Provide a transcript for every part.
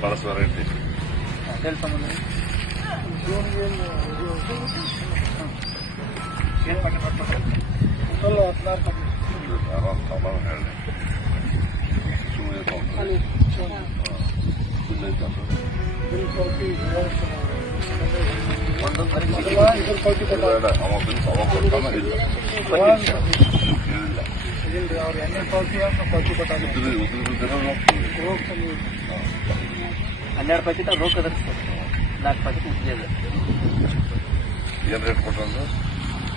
ಪಳಸ variety ಹನ್ನೆರಡು packet ರೋಕ್ ಅದ sir, 4 packet ಉದ್ದಿ ಅದ. ಏನು ರೇಟ್ ಕೊಟ್ಟಂದ್ರೆ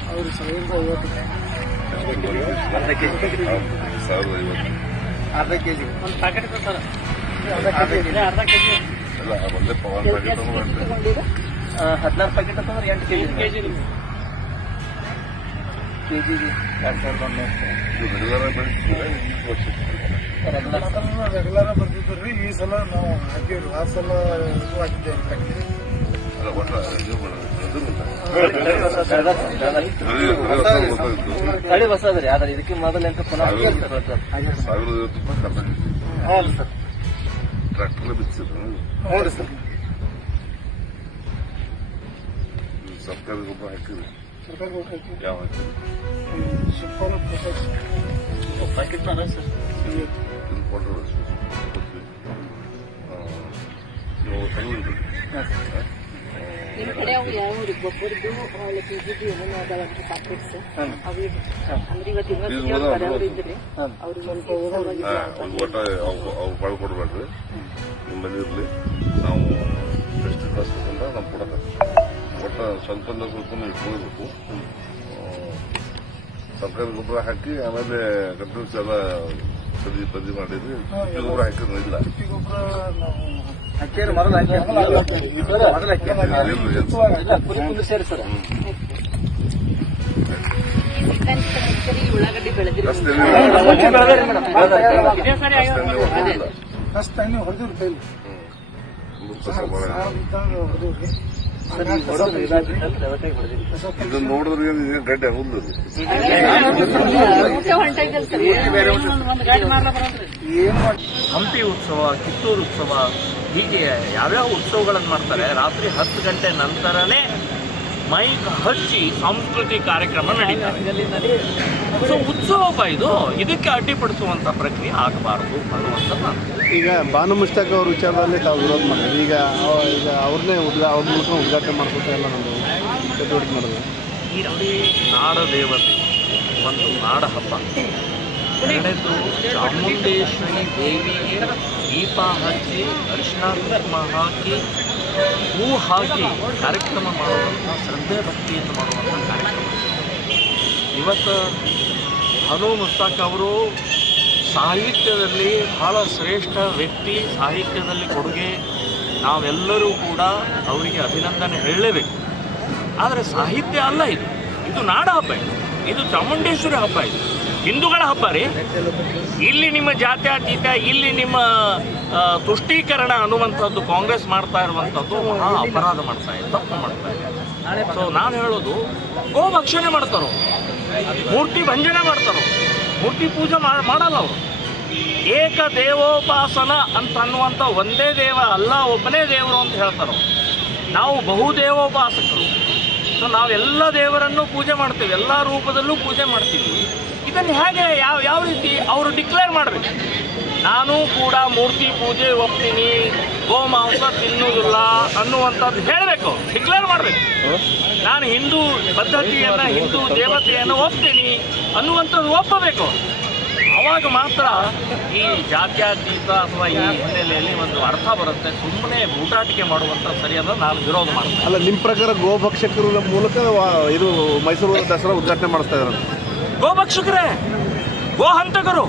ಅವರು 1050 ಅರ್ಧ ಕೆ ಜಿ. 1050 ಅರ್ಧ ಕೆ ಜಿ ಒಂದು ಪ್ಯಾಕೆಟ್ ಇದೆ ಸರ್. ಅರ್ಧ ಕೆ ಜಿ ಇಲ್ಲ ಒಂದೇ ಪ್ಯಾಕೆಟ್ ಅಂದ್ರೆ 16 ಪ್ಯಾಕೆಟ್ ಅಂತಂದ್ರೆ 8 ಕೆ ಜಿ. ಕೆಜಿಗೆ 2100. ರೆಗ್ಯುಲರ್ ಬರ್ತಿದ್ರಿ. ಈ ಸಲ ನಾವು ಹಾಕಿವ್ರಿ, ಆ ಸಲ ಹಾಕಿದ್ದೇವೆ. ತಳಿ ಹೊಸದ್ರಿ, ಆದ್ರೆ ಇದಕ್ಕೆ ಮೊದಲು ಎಂತ ಪುನಃ ಹೌದು ಸರ್. ಟ್ರ್ಯಾಕ್ಟರ್ ಬಿಚ್ಚಿದ್ರು. ಹೌದು ಸರ್. ಸರ್ಕಾರಿ ಗೊಬ್ಬರ ಹಾಕಿದ್ರಿ? ಸರ್ಕಾರಿ ಗೊಬ್ಬರ ಹಾಕಿ ಯಾವ ಹಾಕಿದ್ರಿ? Packet sir. ಇದು ಕೊಟ್ಟರು ನೀವು ತಗೊಂಡ್ರಿ? ನಿಮ್ಮ ಕಡೆ ಅವು ಯಾವ ಗೊಬ್ಬರದ್ದು ಕೆಜಿದು ಏನೇನು ಅದಾವ ಪ್ಯಾಕೆಟ್ಸ್ ಅವು ಅಂದ್ರೆ ಇವತ್ತು ಇನ್ನೊಂದು ಅವ್ರು ಇದ್ರಿ ಅವ್ರಿಗೆ ಒಂದು ಒಟ್ಟ ಅವು ಬಾಳ್ ಕೊಡ್ಬೇಡ್ರಿ, ನಿಮ್ಮಲ್ಲಿ ಇರಲಿ. ನಾವು ಎಷ್ಟು ಕಳಿಸ್ಬೇಕಂದ್ರೆ ನಾವು ಕೊಡೋದು ಒಟ್ಟ ಸ್ವಲ್ಪ ಇಟ್ಕೊಳ್ಬೇಕು. ಸರ್ಕಾರಿ ಗೊಬ್ಬರ ಹಾಕಿ ಆಮೇಲೆ ಕಂಟ್ರೋಲ್ಸ್ ಎಲ್ಲ ಸದಿ ಮಾಡಿದ್ವಿ. ಗೊಬ್ಬರ ಹಾಕಿದ್ರೆ ಇಲ್ಲ. ಹಾಕೇರಿ ಮೊದಲು ಸೇರಿ ಸರ್. ಉಳ್ಳಾಗಡ್ಡಿ ಬೆಳೆದ್ರಿ ಫಸ್ಟ್ ಟೈಮ್ ಹೊಡೆದಿವ್ರಿ ಕೈಲಿ ಹೊಡೆದಿವ್ರಿ. ಇದನ್ನ ನೋಡಿದ್ರೆ ಗಡ್ಡೆ ಆಗುದಿಲ್ಲ. ಹಂಪಿ ಉತ್ಸವ, ಕಿತ್ತೂರು ಉತ್ಸವ, ಹೀಗೆ ಯಾವ್ಯಾವ ಉತ್ಸವಗಳನ್ನು ಮಾಡ್ತಾರೆ. ರಾತ್ರಿ 10 ಗಂಟೆ ನಂತರನೇ ಮೈಕ್ ಹಚ್ಚಿ ಸಾಂಸ್ಕೃತಿಕ ಕಾರ್ಯಕ್ರಮ ನಡೀತಾರೆ. ಸೊ ಉತ್ಸವ ಇದಕ್ಕೆ ಅಡ್ಡಿಪಡಿಸುವಂಥ ಪ್ರಕ್ರಿಯೆ ಆಗಬಾರದು ಅನ್ನುವಂಥದ್ದು. ಈಗ ಬಾನು ಮುಷ್ತಾಕ್ ಅವ್ರ ವಿಚಾರದಲ್ಲಿ ತಾವು ವಿರೋಧ ಮಾಡಿದ್ವಿ. ಈಗ ಅವ್ರನ್ನೇ ಅವ್ರ ಮೂಲಕ ಉದ್ಘಾಟನೆ ಮಾಡ್ಕೊತಾ ಎಲ್ಲ ನಮ್ಮದು ಚಟುವಟಿಕೆ ಮಾಡೋದು. ಈ ನೋಡಿ, ನಾಡ ದೇವತೆ ಒಂದು ನಾಡ ಹಬ್ಬ. ಎರಡನೇದು ಚಾಮುಂಡೇಶ್ವರಿ ದೇವಿಗೆ ದೀಪ ಹಚ್ಚಿ ಅರಿಶಿನ ಕುಂಕುಮ ಹಾಕಿ ಹೂ ಹಾಕಿ ಕಾರ್ಯಕ್ರಮ ಮಾಡುವಂಥ, ಶ್ರದ್ಧೆ ಭಕ್ತಿಯನ್ನು ಮಾಡುವಂಥ ಕಾರ್ಯಕ್ರಮ. ಇವತ್ತು ಬಾನು ಮುಷ್ತಾಕ್ ಅವರು ಸಾಹಿತ್ಯದಲ್ಲಿ ಬಹಳ ಶ್ರೇಷ್ಠ ವ್ಯಕ್ತಿ. ಸಾಹಿತ್ಯದಲ್ಲಿ ಕೊಡುಗೆ ನಾವೆಲ್ಲರೂ ಕೂಡ ಅವರಿಗೆ ಅಭಿನಂದನೆ ಹೇಳಲೇಬೇಕು. ಆದರೆ ಸಾಹಿತ್ಯ ಅಲ್ಲ ಇದು, ಇದು ನಾಡ ಹಬ್ಬ, ಇದು ಚಾಮುಂಡೇಶ್ವರಿ ಹಬ್ಬ, ಇದು ಹಿಂದೂಗಳ ಹಬ್ಬ ರೀ. ಇಲ್ಲಿ ನಿಮ್ಮ ಜಾತ್ಯತೀತ, ಇಲ್ಲಿ ನಿಮ್ಮ ತುಷ್ಟೀಕರಣ ಅನ್ನುವಂಥದ್ದು ಕಾಂಗ್ರೆಸ್ ಮಾಡ್ತಾ ಇರುವಂಥದ್ದು ಮಹಾ ಅಪರಾಧ ಮಾಡ್ತಾ ಇದೆ, ತಪ್ಪು ಮಾಡ್ತಾ ಇದೆ. ಸೊ ನಾನು ಹೇಳೋದು, ಗೋ ಭಕ್ಷಣೆ ಮಾಡ್ತಾರೋ, ಮೂರ್ತಿ ಭಂಜನೆ ಮಾಡ್ತಾರೋ, ಮೂರ್ತಿ ಪೂಜೆ ಮಾಡಲ್ಲ ಅವರು. ಏಕ ದೇವೋಪಾಸನ ಅಂತ ಅನ್ನುವಂಥ ಒಂದೇ ದೇವ ಅಲ್ಲ, ಒಬ್ಬನೇ ದೇವರು ಅಂತ ಹೇಳ್ತಾರೋ. ನಾವು ಬಹುದೇವೋಪಾಸಕರು. ಸೊ ನಾವೆಲ್ಲ ದೇವರನ್ನು ಪೂಜೆ ಮಾಡ್ತೀವಿ, ಎಲ್ಲ ರೂಪದಲ್ಲೂ ಪೂಜೆ ಮಾಡ್ತೀವಿ. ಇದನ್ನು ಹೇಗೆ ಯಾವ ರೀತಿ ಅವರು ಡಿಕ್ಲೇರ್ ಮಾಡಬೇಕು? ನಾನು ಕೂಡ ಮೂರ್ತಿ ಪೂಜೆ ಒಪ್ತೀನಿ, ಗೋಮಾಂಸ ತಿನ್ನುವುದಿಲ್ಲ ಅನ್ನುವಂಥದ್ದು ಹೇಳಬೇಕು, ಡಿಕ್ಲೇರ್ ಮಾಡಬೇಕು. ನಾನು ಹಿಂದೂ ಪದ್ಧತಿಯನ್ನು, ಹಿಂದೂ ದೇವತೆಯನ್ನು ಒಪ್ತೀನಿ ಅನ್ನುವಂಥದ್ದು ಒಪ್ಪಬೇಕು. ಆವಾಗ ಮಾತ್ರ ಈ ಜಾತ್ಯತೀತ ಅಥವಾ ಈ ಹಿನ್ನೆಲೆಯಲ್ಲಿ ಒಂದು ಅರ್ಥ ಬರುತ್ತೆ. ಸುಮ್ಮನೆ ಊಟಾಟಿಕೆ ಮಾಡುವಂಥ ಸರಿಯಾದ ನಾನು ವಿರೋಧ ಮಾಡ್ತೀನಿ. ಅಲ್ಲ, ನಿಮ್ಮ ಪ್ರಕಾರ ಗೋಭಕ್ಷಕರ ಮೂಲಕ ಇದು ಮೈಸೂರು ದಸರಾ ಉದ್ಘಾಟನೆ ಮಾಡಿಸ್ತಾ ಇದ್ದಾರೆ. ಗೋಭಕ್ಷಕರೇ, ಗೋಹಂತಕರು.